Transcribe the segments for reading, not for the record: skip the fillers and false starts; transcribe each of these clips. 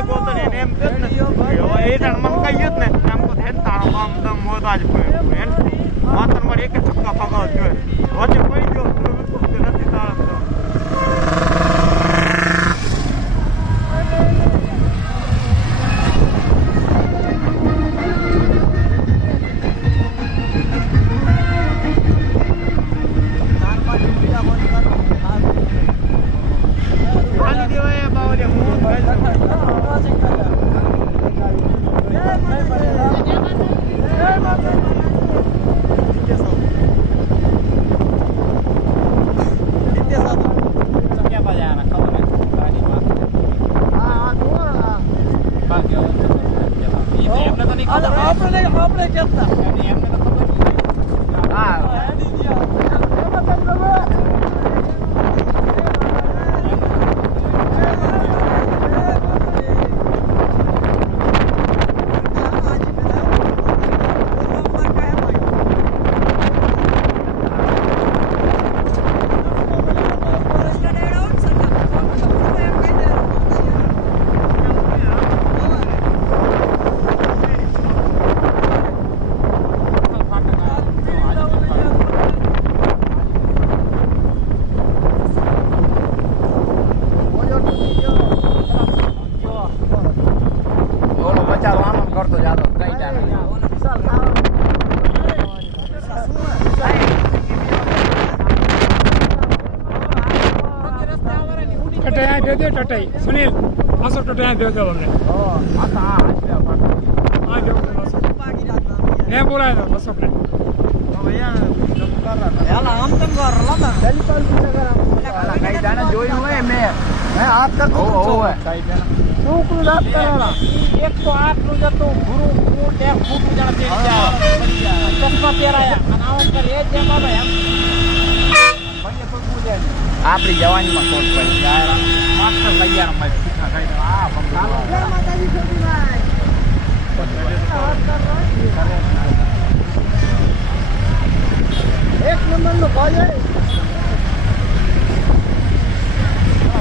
ભેગો હતો ને એમ કે ને હવે એ જણ મને કહી જ ને એમ તો હે તારો કામ દમ મોદા જ પડ્યો હે માતર મારે એક જ ચક્કા પગાવ જોઈએ વચ્ચે પડી ગયો નથી તારા टटाई सुनील असो टटाई दे दो हमने हां जो ने बोला है बस अपने तो भैया जब कर रहा था यार हम तुम कर रहा था टेलीफोन से अगर कहीं जाना જોઈ હોય मैं हाथ कर ओ है सही है तू को रात करा एक तो आठ नु जतो गुरु को टैग फूट जण दे चश्मा પહેરાયા અને આવું કરે એ જેમાં ભાઈ ભાઈ તો પૂજે આપણી જવાનીમાં કોટ પડી જાય માસ્ટર તૈયાર માં શીખા ખાઈ આ બંગાલો જય માતાજી છોકરીભાઈ એક નંબર નો ભાઈ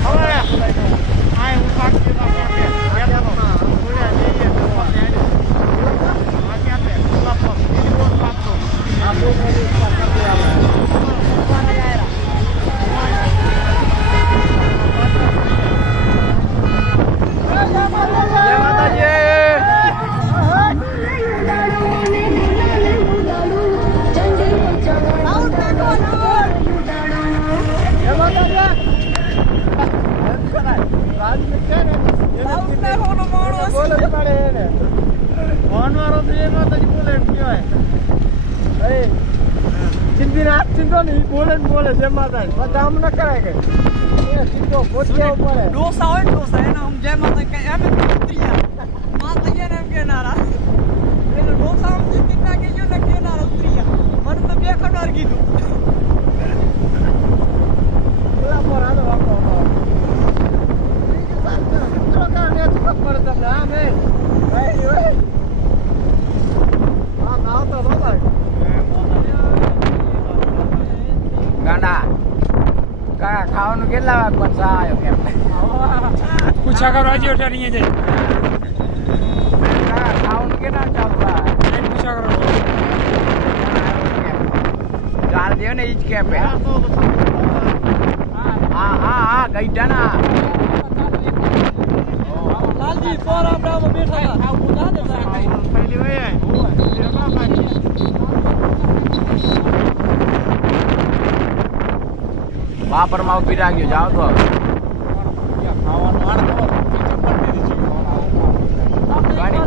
હવે આય હું કાટ કે આ बोले जय माता बता हम न कराए गए ये सीधो बोलते ऊपर है डोसा और डोसा है ना हम जय माता के एम उतरिया माता ये नाम के नारा ये डोसा हम जितना के जो न के नारा उतरिया मन तो बे खबर की दू बोला मोरा तो बाप तो करने तो खबर तो ना मैं भाई ओए हां गांव तो भाई गांडा का खाવાનું કેટલા વાગ પછી આયો કેમ પૂછા કરો આજે ઓટા નહીં જાય કા ખાવાનું કેટલા ચાલતા એ પૂછા કરો ચાલ દેવ ને ઈજ કે પે હા હા હા ગઈડા ના લાલજી તો રામ રામ બેઠા આ બુધા દે પહેલી હોય એમાં બાકી વાપર માં ઉભી રાખજો જાઓ તો ખાવાનું આડ તો ચપ્પલ પહેરી છે ગાડી